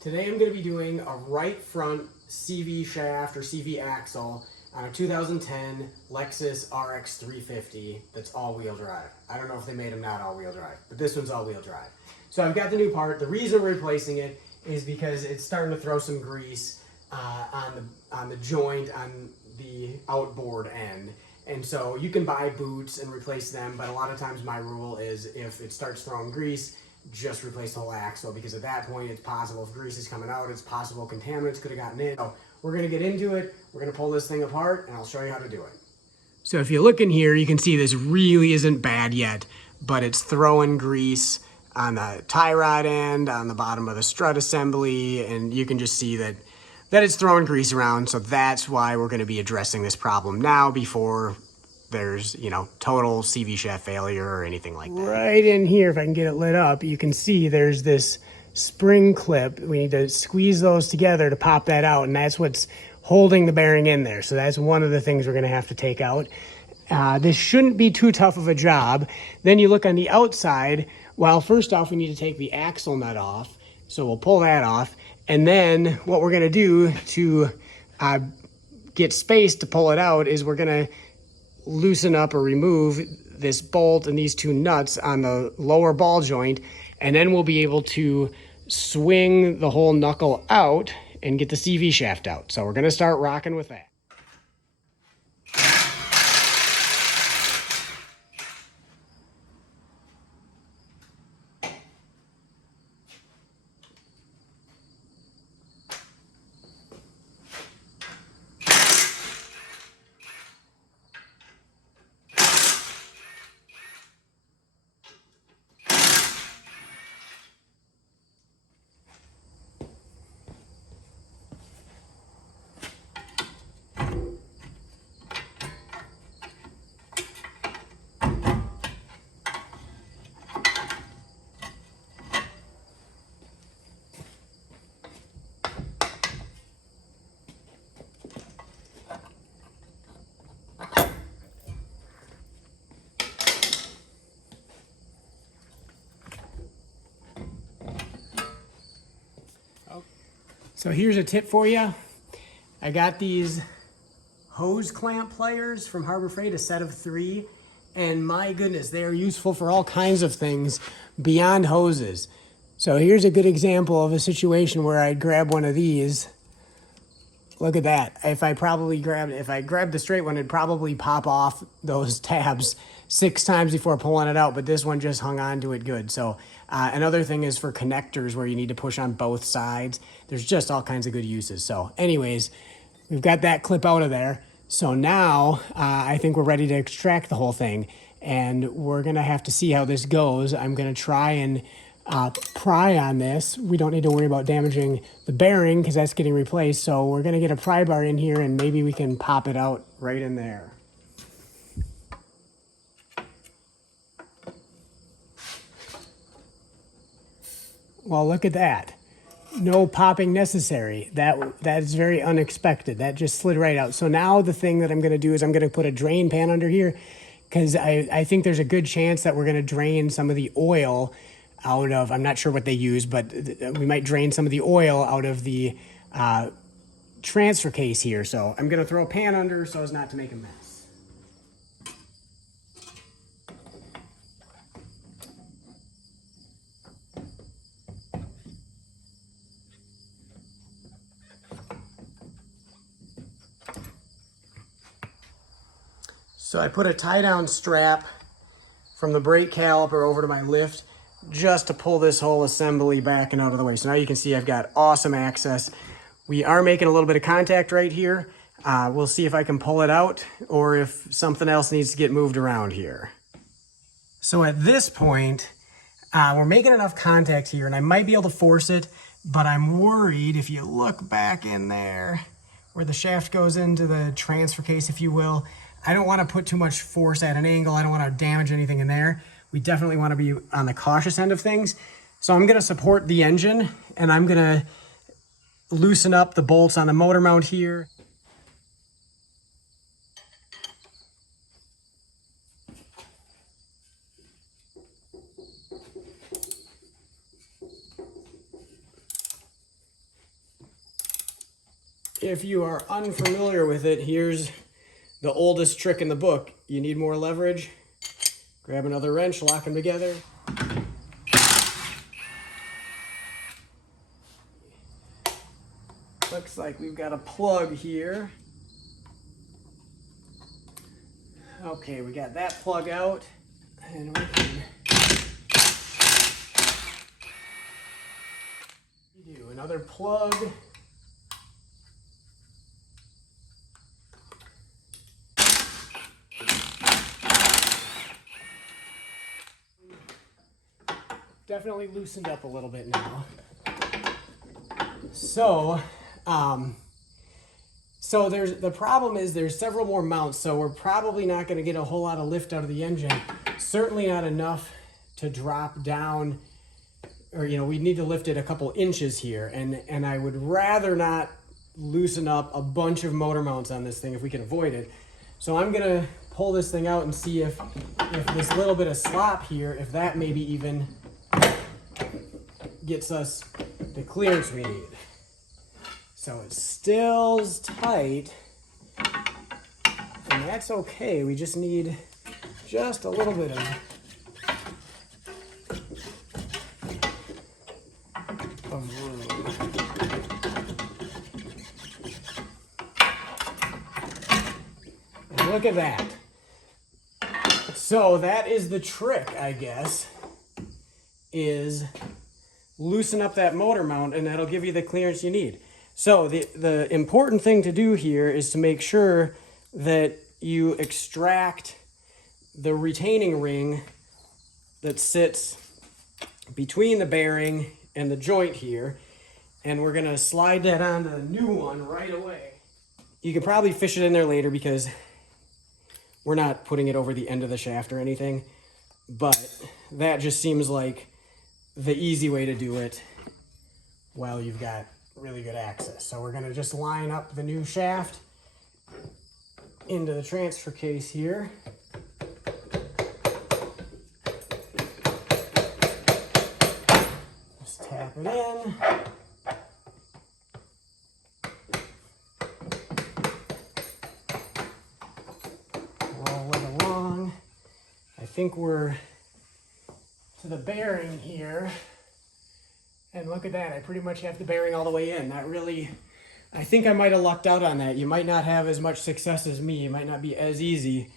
Today I'm going to be doing a right front CV shaft or CV axle on a 2010 Lexus RX350 that's all-wheel drive. I don't know if they made them not all-wheel drive, but this one's all-wheel drive. So I've got the new part. The reason we're replacing it is because it's starting to throw some grease on the joint on the outboard end. And so you can buy boots and replace them, but a lot of times my rule is if it starts throwing grease, just replace the whole axle, because at that point it's possible if grease is coming out, it's possible contaminants could have gotten in. So we're going to get into it, we're going to pull this thing apart, and I'll show you how to do it. So if you look in here, you can see this really isn't bad yet, but it's throwing grease on the tie rod end, on the bottom of the strut assembly, and you can just see that it's throwing grease around. So that's why we're going to be addressing this problem now before there's, total CV shaft failure or anything like that. Right in here, if I can get it lit up, you can see there's this spring clip. We need to squeeze those together to pop that out, and that's what's holding the bearing in there. So that's one of the things we're going to have to take out. This shouldn't be too tough of a job. Then you look on the outside. Well, first off, we need to take the axle nut off. So we'll pull that off. And then what we're going to do to get space to pull it out is we're going to loosen up or remove this bolt and these two nuts on the lower ball joint, and then we'll be able to swing the whole knuckle out and get the CV shaft out. So we're going to start rocking with that. So here's a tip for you. I got these hose clamp pliers from Harbor Freight, a set of 3, and my goodness, they are useful for all kinds of things beyond hoses. So here's a good example of a situation where I'd grab one of these. Look at that. If I grabbed the straight one, it'd probably pop off those tabs 6 times before pulling it out, but this one just hung on to it good. So another thing is for connectors where you need to push on both sides. There's just all kinds of good uses. So anyways, we've got that clip out of there. So now I think we're ready to extract the whole thing, and we're gonna have to see how this goes. I'm gonna try and pry on this. We don't need to worry about damaging the bearing because that's getting replaced. So we're gonna get a pry bar in here and maybe we can pop it out right in there. Well, look at that. No popping necessary. That is very unexpected. That just slid right out. So now the thing that I'm gonna do is I'm gonna put a drain pan under here because I think there's a good chance that we're gonna drain some of the oil out of, I'm not sure what they use, but we might drain some of the oil out of the transfer case here. So I'm gonna throw a pan under so as not to make a mess. So I put a tie-down strap from the brake caliper over to my lift just to pull this whole assembly back and out of the way. So now you can see I've got awesome access. We are making a little bit of contact right here. We'll see if I can pull it out or if something else needs to get moved around here. So at this point, we're making enough contact here and I might be able to force it, but I'm worried if you look back in there where the shaft goes into the transfer case, if you will, I don't want to put too much force at an angle. I don't want to damage anything in there. We definitely want to be on the cautious end of things. So I'm going to support the engine and I'm going to loosen up the bolts on the motor mount here. If you are unfamiliar with it, here's the oldest trick in the book. You need more leverage. Grab another wrench, lock them together. Looks like we've got a plug here. Okay, we got that plug out, and we can do another plug. Definitely loosened up a little bit now. So the problem is there's several more mounts, so we're probably not going to get a whole lot of lift out of the engine. Certainly not enough to drop down, or we need to lift it a couple inches here, and I would rather not loosen up a bunch of motor mounts on this thing if we can avoid it. So I'm going to pull this thing out and see if this little bit of slop here, if that maybe even gets us the clearance we need. So it still's tight, and that's okay. We just need just a little bit of room. And look at that. So that is the trick, I guess, is loosen up that motor mount, and that'll give you the clearance you need. So the important thing to do here is to make sure that you extract the retaining ring that sits between the bearing and the joint here, and we're gonna slide that onto the new one right away. You can probably fish it in there later because we're not putting it over the end of the shaft or anything, but that just seems like the easy way to do it while you've got really good access. So we're gonna just line up the new shaft into the transfer case here. Just tap it in. Roll it along. I think we're to the bearing here. And look at that, I pretty much have the bearing all the way in. That really, I think I might have lucked out on that. You might not have as much success as me. It might not be as easy,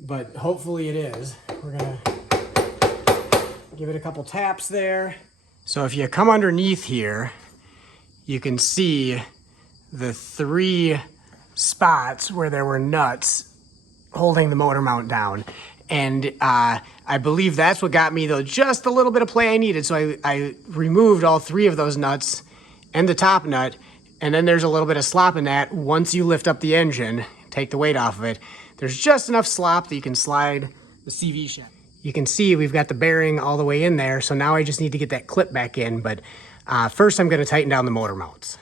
but hopefully it is. We're gonna give it a couple taps there. So if you come underneath here, you can see the 3 spots where there were nuts holding the motor mount down. And I believe that's what got me just a little bit of play I needed. So I removed all 3 of those nuts and the top nut, and then there's a little bit of slop in that. Once you lift up the engine, take the weight off of it, there's just enough slop that you can slide the CV shaft. You can see we've got the bearing all the way in there, so now I just need to get that clip back in, but first I'm gonna tighten down the motor mounts.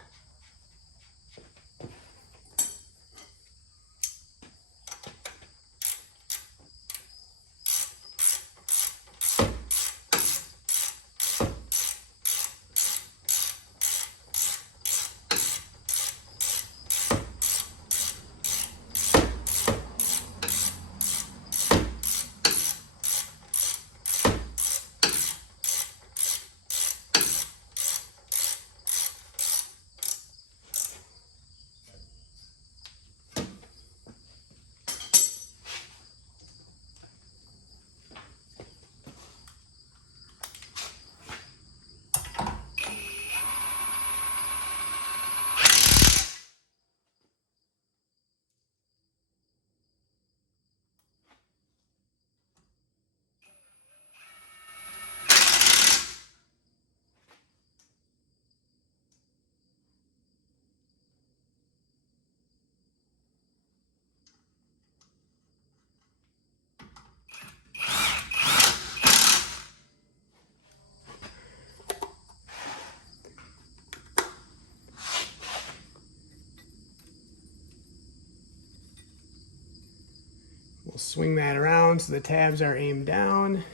We'll swing that around so the tabs are aimed down.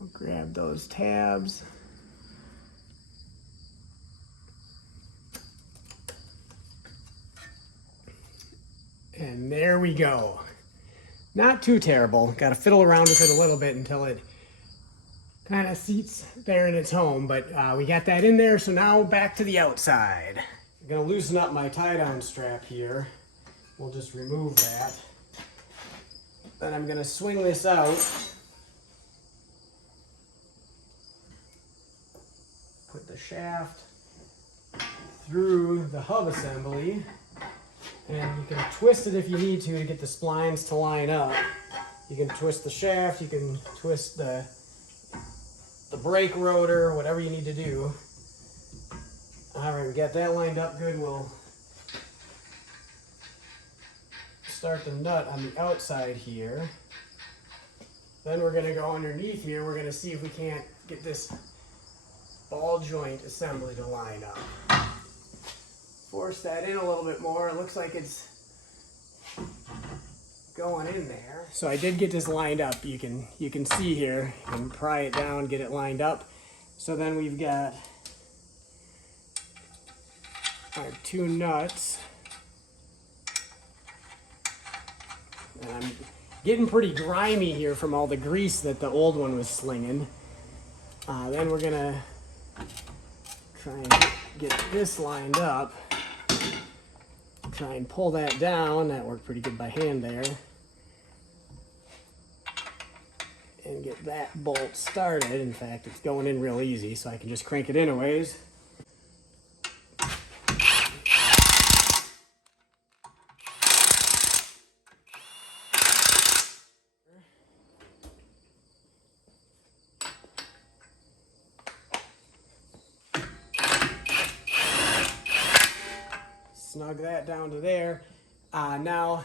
We'll grab those tabs. And there we go. Not too terrible. Got to fiddle around with it a little bit until it kind of seats there in its home, but we got that in there, so now back to the outside. I'm gonna loosen up my tie-down strap here. We'll just remove that. Then I'm gonna swing this out. Put the shaft through the hub assembly, and you can twist it if you need to get the splines to line up. You can twist the shaft, you can twist the brake rotor, whatever you need to do. All right, we got that lined up good. We'll start the nut on the outside here. Then we're gonna go underneath here. We're gonna see if we can't get this ball joint assembly to line up. Force that in a little bit more. It looks like it's going in there. So I did get this lined up. You can see here, you can pry it down, get it lined up. So then we've got our two nuts. And I'm getting pretty grimy here from all the grease that the old one was slinging. Then we're gonna try and get this lined up. Try and pull that down. That worked pretty good by hand there. And get that bolt started. In fact, it's going in real easy, so I can just crank it in a ways. Snug that down to there. Now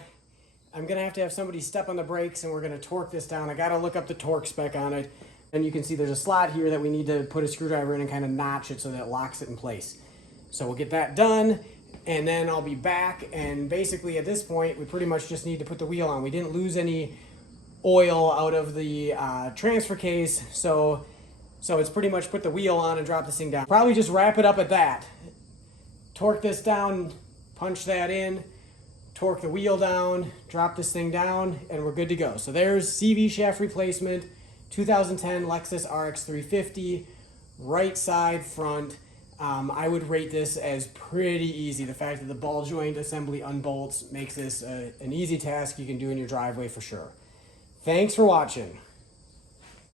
I'm gonna have to have somebody step on the brakes and we're gonna torque this down. I gotta look up the torque spec on it. And you can see there's a slot here that we need to put a screwdriver in and kind of notch it so that it locks it in place. So we'll get that done and then I'll be back. And basically at this point, we pretty much just need to put the wheel on. We didn't lose any oil out of the transfer case. So it's pretty much put the wheel on and drop this thing down. Probably just wrap it up at that. Torque this down, punch that in, torque the wheel down, drop this thing down, and we're good to go. So there's CV shaft replacement, 2010 Lexus RX350, right side front. I would rate this as pretty easy. The fact that the ball joint assembly unbolts makes this an easy task you can do in your driveway for sure. Thanks for watching.